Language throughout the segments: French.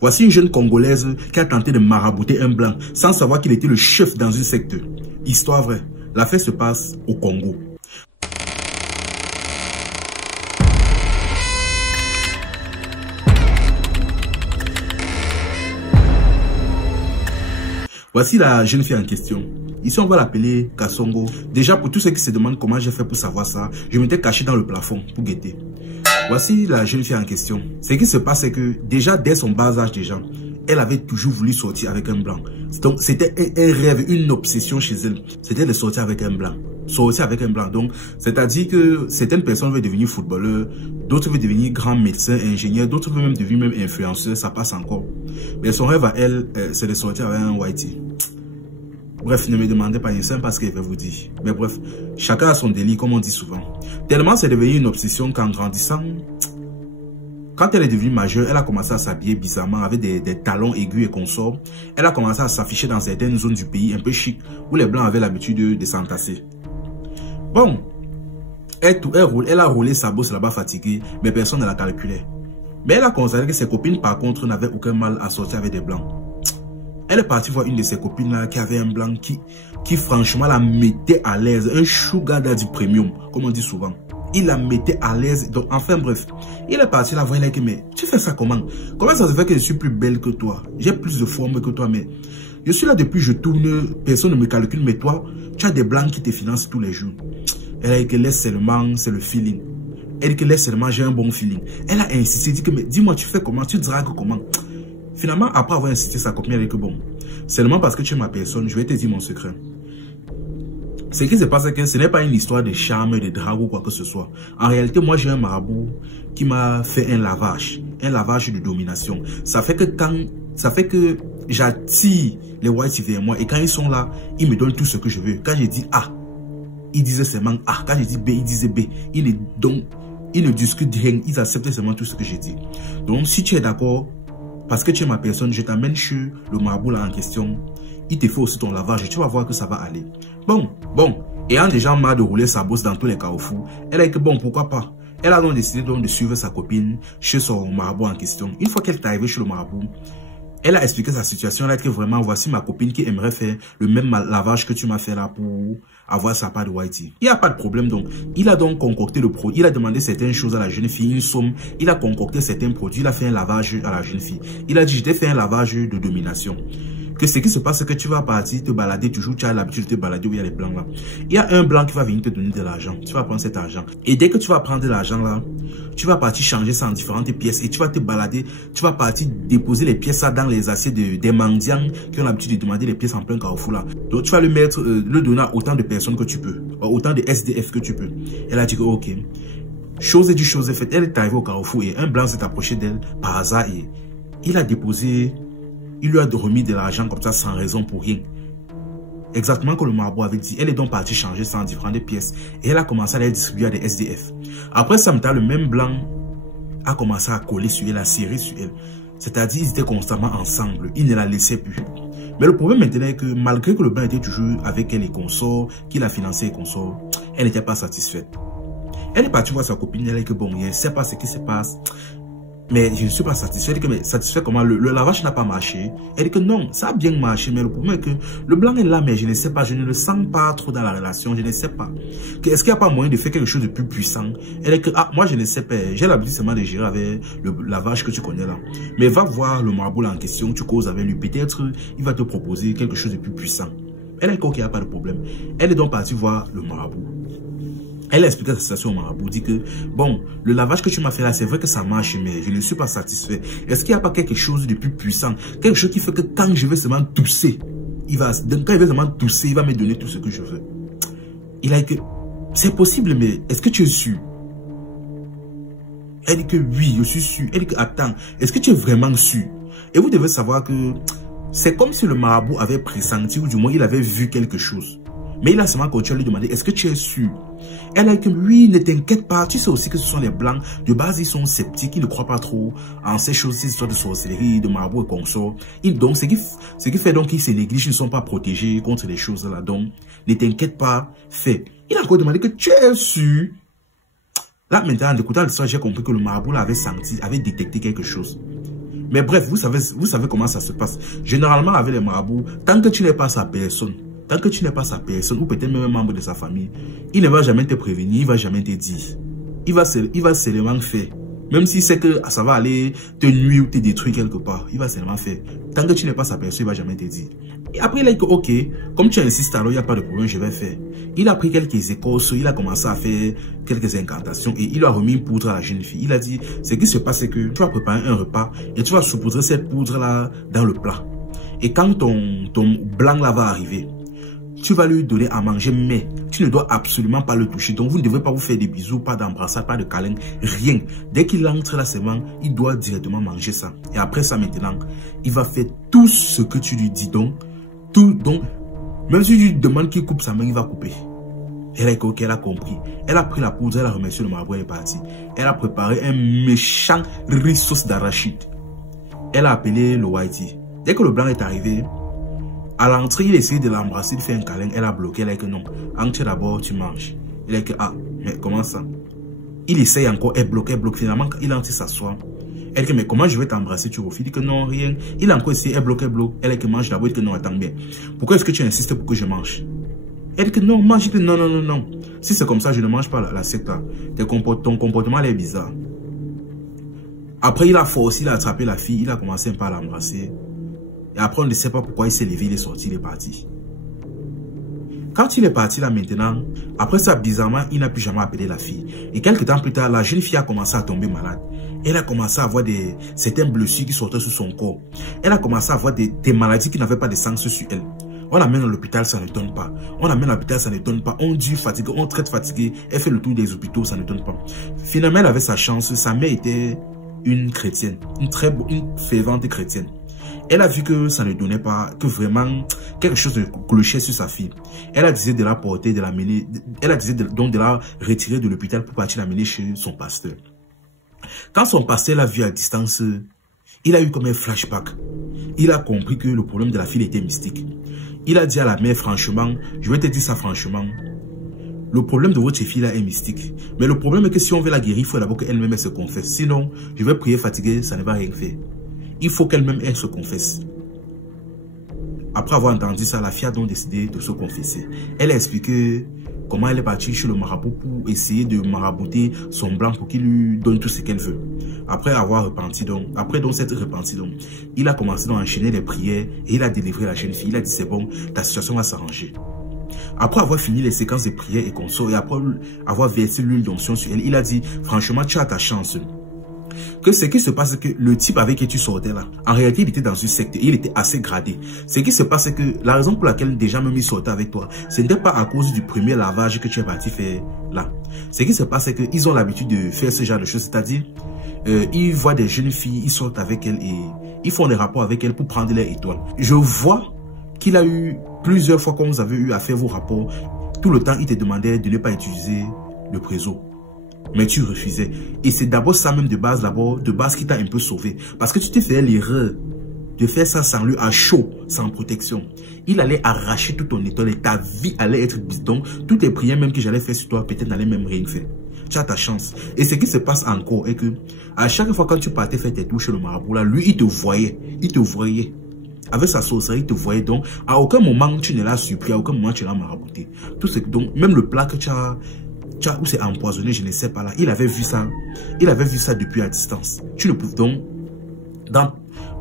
Voici une jeune Congolaise qui a tenté de marabouter un blanc sans savoir qu'il était le chef dans une secte. Histoire vraie. L'affaire se passe au Congo. Voici la jeune fille en question. Ici, on va l'appeler Kassongo. Déjà, pour tous ceux qui se demandent comment j'ai fait pour savoir ça, je m'étais caché dans le plafond pour guetter. Voici la jeune fille en question. Ce qui se passe, c'est que déjà, dès son bas âge déjà, elle avait toujours voulu sortir avec un blanc. Donc, c'était un rêve, une obsession chez elle. C'était de sortir avec un blanc. Sortir avec un blanc. Donc, c'est-à-dire que certaines personnes veulent devenir footballeurs, d'autres veulent devenir grands médecins, ingénieurs, d'autres veulent même devenir même influenceurs, ça passe encore. Mais son rêve à elle, c'est de sortir avec un whitey. Bref, ne me demandez pas, il ne pas ce qu'elle va vous dire. Mais bref, chacun a son délit, comme on dit souvent. Tellement c'est devenu une obsession qu'en grandissant, quand elle est devenue majeure, elle a commencé à s'habiller bizarrement avec des talons aigus et consorts. Elle a commencé à s'afficher dans certaines zones du pays un peu chic, où les blancs avaient l'habitude de s'entasser. Bon, elle a roulé sa bosse là-bas fatiguée, mais personne ne la calculait. Mais elle a constaté que ses copines, par contre, n'avaient aucun mal à sortir avec des blancs. Elle est partie voir une de ses copines là qui avait un blanc qui franchement la mettait à l'aise. Un sugar daddy premium, comme on dit souvent. Il la mettait à l'aise. Donc, enfin bref, il est parti la voir. Il a dit, mais tu fais ça comment? Comment ça se fait que je suis plus belle que toi? J'ai plus de forme que toi, mais je suis là depuis je tourne, personne ne me calcule, mais toi, tu as des blancs qui te financent tous les jours. Elle a dit que laisse seulement, c'est le feeling. Elle dit que laisse seulement, j'ai un bon feeling. Elle a insisté, dit que, mais dis-moi, tu fais comment? Tu dragues comment? Finalement, après avoir insisté sa copine, elle a dit que bon, seulement parce que tu es ma personne, je vais te dire mon secret. Ce qui se passe, c'est que ce n'est pas une histoire de charme, de drague ou quoi que ce soit. En réalité, moi, j'ai un marabout qui m'a fait un lavage de domination. Ça fait que j'attire les whites vers moi et quand ils sont là, ils me donnent tout ce que je veux. Quand je dis A, ils disaient seulement A. Quand je dis B, ils disaient B. Ils ne discutent rien, ils acceptent seulement tout ce que je dis. Donc, si tu es d'accord, parce que tu es ma personne, je t'amène chez le marabout là en question. Il te fait aussi ton lavage et tu vas voir que ça va aller. Bon. Ayant déjà marre de rouler sa bosse dans tous les carrefours, elle a dit que bon, pourquoi pas. Elle a donc décidé de suivre sa copine chez son marabout en question. Une fois qu'elle est arrivée chez le marabout, elle a expliqué sa situation. Elle a dit que vraiment, voici ma copine qui aimerait faire le même lavage que tu m'as fait là pour avoir sa part de whitey. Il n'y a pas de problème donc. Il a donc concocté le produit. Il a demandé certaines choses à la jeune fille, une somme. Il a concocté certains produits. Il a fait un lavage à la jeune fille. Il a dit, je t'ai fait un lavage de domination. Que ce qui se passe, c'est que tu vas partir te balader toujours. Tu as l'habitude de te balader où il y a les blancs là. Il y a un blanc qui va venir te donner de l'argent. Tu vas prendre cet argent. Et dès que tu vas prendre de l'argent là, tu vas partir changer ça en différentes pièces. Et tu vas te balader. Tu vas partir déposer les pièces là dans les assiettes des mendiants qui ont l'habitude de demander les pièces en plein carrefour là. Donc tu vas le donner à autant de personnes que tu peux. Autant de SDF que tu peux. Elle a dit que ok. Chose est due, chose est faite. Elle est arrivée au carrefour et un blanc s'est approché d'elle par hasard et il a déposé. Il lui a remis de l'argent comme ça sans raison pour rien. Exactement comme le marabout avait dit. Elle est donc partie changer ça en différentes pièces. Et elle a commencé à les distribuer à des SDF. Après ça, le même blanc a commencé à coller sur elle, à serrer sur elle. C'est-à-dire ils étaient constamment ensemble. Il ne la laissait plus. Mais le problème maintenant est que malgré que le blanc était toujours avec elle et consorts, qu'il a financé et consorts, elle n'était pas satisfaite. Elle est partie voir sa copine. Elle a dit que bon, je ne sais pas ce qui se passe. Mais je ne suis pas satisfait. Elle dit que, mais satisfait comment? Le lavage n'a pas marché. Elle dit que non, ça a bien marché. Mais le problème est que le blanc est là, mais je ne sais pas. Je ne le sens pas trop dans la relation. Je ne sais pas. Est-ce qu'il n'y a pas moyen de faire quelque chose de plus puissant? Elle dit que, ah, moi je ne sais pas. J'ai l'habitude seulement de gérer avec le lavage que tu connais là. Mais va voir le marabout en question. Tu causes avec lui. Peut-être il va te proposer quelque chose de plus puissant. Elle a dit qu'il n'y a pas de problème. Elle est donc partie voir le marabout. Elle a expliqué sa situation au marabout, dit que, bon, le lavage que tu m'as fait là, c'est vrai que ça marche, mais je ne suis pas satisfait. Est-ce qu'il n'y a pas quelque chose de plus puissant? Quelque chose qui fait que quand je vais seulement tousser, quand il va seulement tousser, il va me donner tout ce que je veux. Il a dit que, c'est possible, mais est-ce que tu es sûr? Elle dit que oui, je suis sûr. Elle dit que, attends, est-ce que tu es vraiment sûr? Et vous devez savoir que, c'est comme si le marabout avait pressenti, ou du moins il avait vu quelque chose. Mais il a seulement continué à lui demander, est-ce que tu es sûr? Elle a dit que oui, ne t'inquiète pas. Tu sais aussi que ce sont les blancs. De base, ils sont sceptiques. Ils ne croient pas trop en ces choses, ces histoires de sorcellerie, de marabout et consorts. Donc, ce qui fait donc qu'ils se négligent, ils ne sont pas protégés contre les choses là. Donc, ne t'inquiète pas, fais. Il a encore demandé que tu es sûr. Là, maintenant, en écoutant l'histoire, j'ai compris que le marabout là avait senti, avait détecté quelque chose. Mais bref, vous savez comment ça se passe. Généralement, avec les marabouts, tant que tu n'es pas sa personne, ou peut-être même un membre de sa famille, il ne va jamais te prévenir, il ne va jamais te dire. Il va seulement faire. Même si c'est que ça va aller te nuire ou te détruire quelque part, il va seulement faire. Tant que tu n'es pas sa personne, il ne va jamais te dire. Et après, il a dit que, ok, comme tu insistes, alors il n'y a pas de problème, je vais faire. Il a pris quelques écorces, il a commencé à faire quelques incantations et il a remis une poudre à la jeune fille. Il a dit, ce qui se passe, c'est que tu vas préparer un repas et tu vas saupoudrer cette poudre-là dans le plat. Et quand ton blanc là va arriver, tu vas lui donner à manger, mais tu ne dois absolument pas le toucher. Donc, vous ne devez pas vous faire des bisous, pas d'embrassade, pas de câlin, rien. Dès qu'il entre là seulement, il doit directement manger ça. Et après ça, maintenant, il va faire tout ce que tu lui dis. Donc, même si tu lui demandes qu'il coupe sa main, il va couper. Elle a compris. Elle a pris la poudre, elle a remercié le marabout, elle est partie. Elle a préparé un méchant riz sauce d'arachide. Elle a appelé le whitey. Dès que le blanc est arrivé, à l'entrée, il essayait de l'embrasser, de faire un câlin. Elle a bloqué. Elle a dit que non. Entre d'abord, tu manges. Il a dit que, ah, mais comment ça? Il essaye encore, elle bloque. Finalement, il entre s'asseoir. Elle dit que, mais comment je vais t'embrasser? Tu refuses? Il dit que non, rien. Il a encore essayé, elle bloque. Elle dit que mange d'abord. Il dit que non, attends bien. Pourquoi est-ce que tu insistes pour que je mange? Elle dit que non, mange. Il dit que non. Si c'est comme ça, je ne mange pas l'assiette là. Ton comportement est bizarre. Après, il a forcé, il a attrapé la fille. Il a commencé un peu à l'embrasser. Et après, on ne sait pas pourquoi il s'est levé, il est sorti, il est parti. Quand il est parti là maintenant, après ça, bizarrement, il n'a plus jamais appelé la fille. Et quelques temps plus tard, la jeune fille a commencé à tomber malade. Elle a commencé à avoir certaines blessures qui sortaient sur son corps. Elle a commencé à avoir des maladies qui n'avaient pas de sens sur elle. On l'amène à l'hôpital, ça ne donne pas. On dit fatigué, on traite fatigué. Elle fait le tour des hôpitaux, ça ne donne pas. Finalement, elle avait sa chance. Sa mère était une chrétienne, une fervente chrétienne. Elle a vu que ça ne donnait pas, que vraiment quelque chose de clochait sur sa fille. Elle a décidé de la porter, de l'amener, donc de la retirer de l'hôpital pour partir l'amener chez son pasteur. Quand son pasteur l'a vu à distance, il a eu comme un flashback. Il a compris que le problème de la fille était mystique. Il a dit à la mère, franchement, je vais te dire ça franchement, le problème de votre fille là est mystique. Mais le problème est que si on veut la guérir, il faut d'abord qu'elle-même se confesse. Sinon, je vais prier fatigué, ça ne va rien faire. Il faut qu'elle-même, elle se confesse. Après avoir entendu ça, la fille a donc décidé de se confesser. Elle a expliqué comment elle est partie chez le marabout pour essayer de marabouter son blanc pour qu'il lui donne tout ce qu'elle veut. Après avoir repenti donc, s'être repenti donc, il a commencé à enchaîner les prières et il a délivré la jeune fille. Il a dit c'est bon, ta situation va s'arranger. Après avoir fini les séquences de prières et consorts et après avoir versé l'huile d'onction sur elle, il a dit franchement tu as ta chance. Que ce qui se passe, c'est que le type avec qui tu sortais là, en réalité, il était dans une secte et il était assez gradé. Ce qui se passe, c'est que la raison pour laquelle déjà même il sortait avec toi, ce n'était pas à cause du premier lavage que tu es parti faire là. Ce qui se passe, c'est qu'ils ont l'habitude de faire ce genre de choses, c'est-à-dire, ils voient des jeunes filles, ils sortent avec elles et ils font des rapports avec elles pour prendre leurs étoiles. Je vois qu'il a eu plusieurs fois, quand vous avez eu à faire vos rapports, tout le temps, il te demandait de ne pas utiliser le préso. Mais tu refusais. Et c'est d'abord ça même de base qui t'a un peu sauvé. Parce que tu t'es fait l'erreur de faire ça sans lui, à chaud, sans protection. Il allait arracher tout ton étoile et ta vie allait être bidon. Toutes les prières même que j'allais faire sur toi, peut-être n'allait même rien faire. Tu as ta chance. Et ce qui se passe encore est que, à chaque fois quand tu partais faire tes tours chez le marabout, là, lui, il te voyait. Il te voyait. Avec sa sorcellerie, il te voyait. Donc, à aucun moment, tu ne l'as supplié, à aucun moment, tu l'as marabouté. Tout ce, donc, même le plat que tu as ou c'est empoisonné, je ne sais pas là. Il avait vu ça. Il avait vu ça depuis à distance. Tu ne pouvais donc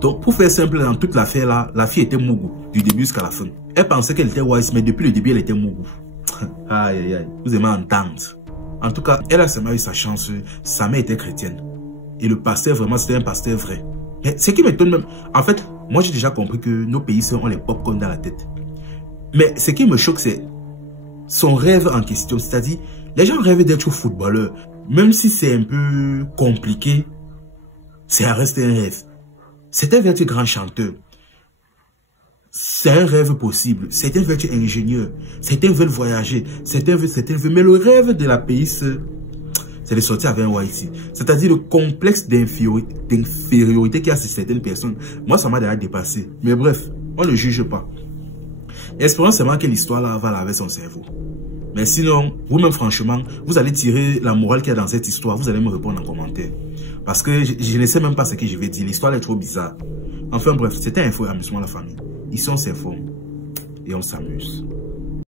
pour faire simple, dans toute l'affaire là, la fille était mougou du début jusqu'à la fin. Elle pensait qu'elle était wise, mais depuis le début, elle était mougou. Aïe, aïe, aïe. Vous aimez entendre. En tout cas, elle a seulement eu sa chance. Sa mère était chrétienne. Et le pasteur, vraiment, c'était un pasteur vrai. Mais ce qui m'étonne même, en fait, moi j'ai déjà compris que nos pays ont les pop-corn dans la tête. Mais ce qui me choque, c'est son rêve en question. C'est-à-dire, les gens rêvent d'être footballeurs. Même si c'est un peu compliqué, ça reste un rêve. Certains veulent être grand chanteur. C'est un rêve possible. Certains veulent être ingénieurs. Certains veulent voyager. Certains veulent. Mais le rêve de la pays, c'est de sortir avec un whitey. C'est-à-dire le complexe d'infériorité qu'il y a sur certaines personnes. Moi, ça m'a déjà dépassé. Mais bref, on ne juge pas. Espérons seulement que l'histoire là va laver son cerveau. Mais sinon, vous-même franchement, vous allez tirer la morale qu'il y a dans cette histoire. Vous allez me répondre en commentaire. Parce que je ne sais même pas ce que je vais dire. L'histoire est trop bizarre. Enfin bref, c'était info et amusement la famille. Ici on s'informe et on s'amuse.